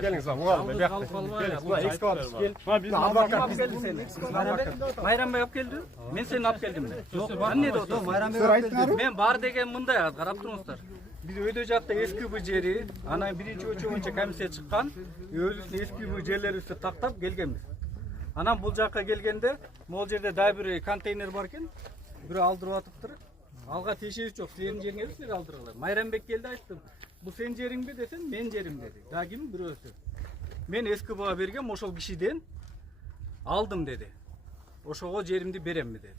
Geliniz lan, ulan be, Майрам Бey алып келди. Мен сени алып келдим. Жок, эмне деп атасың? Мен бар деген мындай, карап туруңуздар. Биз өйдө жакта эски бу жери, анан биринчи өлчөм боюнча комиссия чыккан, өзүбүздүн эски бу жерлерибизди тактап келгенбиз. Анан бул жакка келгенде, могул жерде дагы бир контейнер бар экен. Бирөө алдырып атыптыр. Алга тиешеси жок, сенин жериңе эмес силер алдыргыла. Майрамбек келди, айттым. Бул сенин жериңби десем, менин жерим деди. Да ким бирөөсү. Мен эски бага бергем, ошол кишиден алдым деди. Ошого жеримди беремби деди.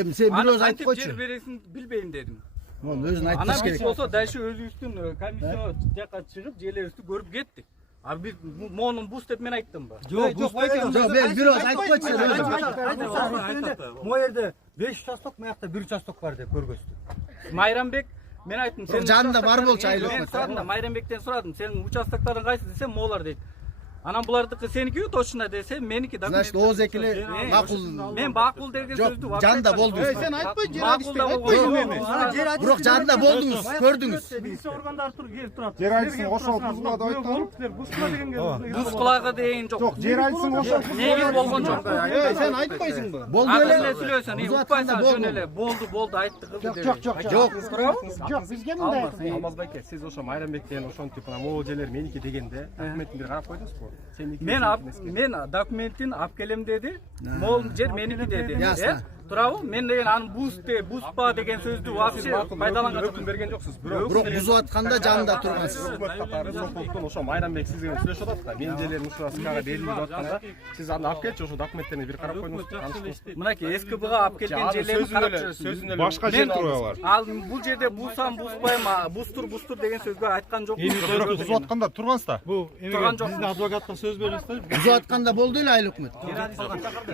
Эми сен бирөөз айтып койчу. Жер бересин билбейм дедим. Onu özün айтыш Анан керек. биз болсо дальше өзүбүздүн комиссия жака чыгып, жерлерибизди көрүп кеттик. А биз монун бус деп мен айттым ба? Жок, мен бирөөз айтып койчу сен өзүң. Могу жерде 5 участок, мыякта 1 участок бар деп көргөздү. Майрамбек мен айттым, сен жанында бар болчу айлык. Мен сурадым, Майрамбектен сурадым. Сенин участоктордун кайсы десем, могулар дейт. Анан булардыкы сеники точно десе, меники документ. Значит, оз экили макул. Мен макул деген сөздү Жанында болдуңуз. Сен айтпай жер макул да болбойт эми. Бирок жанында болдуңуз, көрдүңүз. Милиция органдары туруп келип турат. Жер айтсын, ошол бузгула деп айттым. Бузгула дегенге. Бус кулагы деген жок. Жок, жер айтсын, ошол Негиз болгон жок. Сен айтпайсыңбы? Болду Эле эле. сүйлөсөң, укпайсың жөн эле. Болду, айтты кылды. Жок. Жок, бизге мындай айтты. Алмазбек, сиз ошо Майрамбектен ошентип могул жерлер меники дегенде документин бир карап койдуңузбу? Мен документин алып келем деди. Могул жер меники деди. Ясно. Туурабы? Мен деген анын буспа деген сөздү вообще пайдаланган өкүм берген жоксуз. Бирок бузуп атканда жанында тургансыз. Өкмөт катары Сокулдун ошо Майрамбек сиз менен сүйлөшүп атат да. Менин жерлерим ушуга сага берилип атканда, сиз аны алып келчи, ошо документтерди бир карап койдуңуз. Мынакей эски быга алып келген жерлерин карап жүрөсүз. Башка жер туралар. Ал бул жерде бусам, буспайм, бустур деген сөзгө айткан жокмун. Бузуп атканда тургансыз да. Бул Турган жок. биздин адвокатка сөз бересиздер. Бузуп атканда болду эле айыл өкмөт.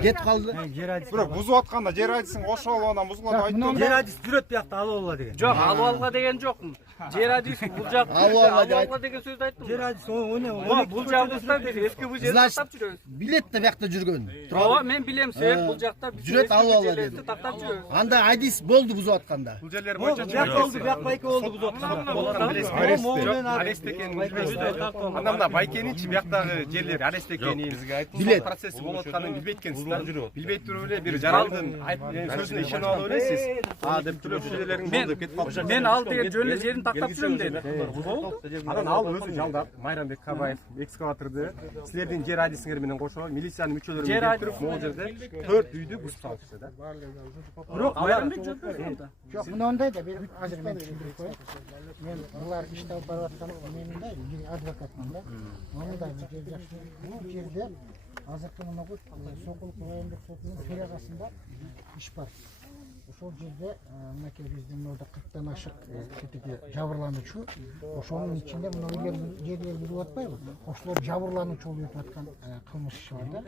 Кетип калды. Бирок бузуп атканда жер айтсын, ошол анан бузгула деп айттым. Жер адис жүрөт биякта алып алла деген. Жок, алып алга деген жокмун. Жер адис бул жак алып алга деген сөздү айттым. Жер адис оне Бул жагыбызда биз эски бул жерди Значит, тактап жүрөбүз. билет да биякта жүргөн. Ооба, мен билем, себеп бул жакта биз Жүрөт алып алла жерлерди деди. тактап жүрөбүз. Анда айдис болду бузуп атканда. Бул жерлер Бияк боюнча болду, бияк байке болду бузуп атканда. арест экенин билбейсиз. Анда мына байкенинчи бияктагы жерлер арест экенин бизге айтты. Билет. Процесси болуп атканын билбейт экенсиз да. Билбейт туруп эле бир жарандын сөзүнө ишенип алып элесиз. Деп туруп ушул жерлерин болду деп кетип калып. Мен ал деген жөн эле жерин тактап жүрөм деди. Анан ал өзү жалдап Майрамбек Кабаев экскаваторду силердин жер адисиңер менен кошо милициянын мүчөлөрү менен келтирип, могул жерде 4 үйдү бузуп салышты да. Бирок Майрамбек жөнөттү да. Жок, мындай да мен азыр мен түшүндүрүп коеюн. Мен булар иште алып барып аткан менин да, адвокатмын да. Мындай бир жер жакшы. Бул жерде азыркы мына Сокул райондук сотунун төрагасында иш бар. Ошол жерде мынакей биздин мында 40тан ашык тетиги жабырлануучу, ошонун ичинде мына жерлер бузуп атпайбы? Ошолор жабырлануучу болуп өтүп аткан кылмыш иши бар да.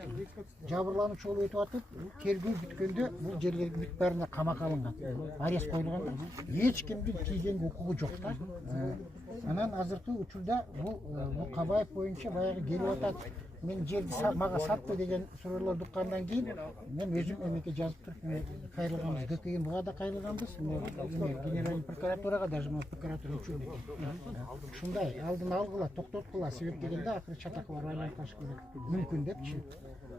Жабырлануучу болуп өтүп атып, тергөө бүткөндө бул жерлердин бүт баарына камакка алынган. Арест коюлган. Эч кимдин тийген укугу жок да. Анан азыркы учурда бул Кабаев боюнча баягы келип атат. Мен жерди мага сатты деген суроолорду уккандан кийин мен өзүм эмеке жазып туруп кайрылганбыз. ГКИ буга да кайрылганбыз. Генеральный прокуратурага даже прокуратура учурда. Ушундай алдын алгыла, токтоткула себеп дегенде акыры Чатакова байлантыш керек. Мүмкүн депчи.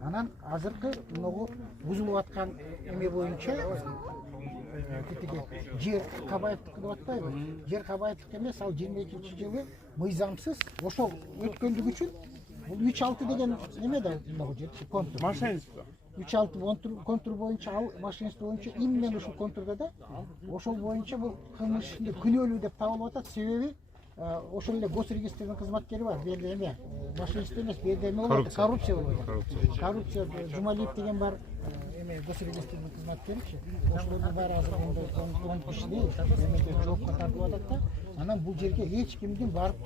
Анан азыркы могу бузулуп аткан эме боюнча жер Кабаевдики деп атпайбы? Жер Кабаевдики эмес, ал 22-жылы мыйзамсыз ошол өткөндүгү үчүн бул 3-6 деген неме да мына жер контур. Машинистство. 3-6 контур боюнча ал машинистство боюнча именно ушул контурда да ошол боюнча бул кылмыш ишинде күнөөлүү деп табылып атат. Себеби ошол эле госрегистрдин кызматкери бар. Бу жерде эме машинист эмес, бу жерде эме болот, коррупция болот. Коррупция Жумалиев деген бар эме госрегистрдин кызматкеричи. Ошолордун баары азыр мындай он киши дейт. Эмеге жоопко тартылып атат да. Анан бул жерге эч кимдин барып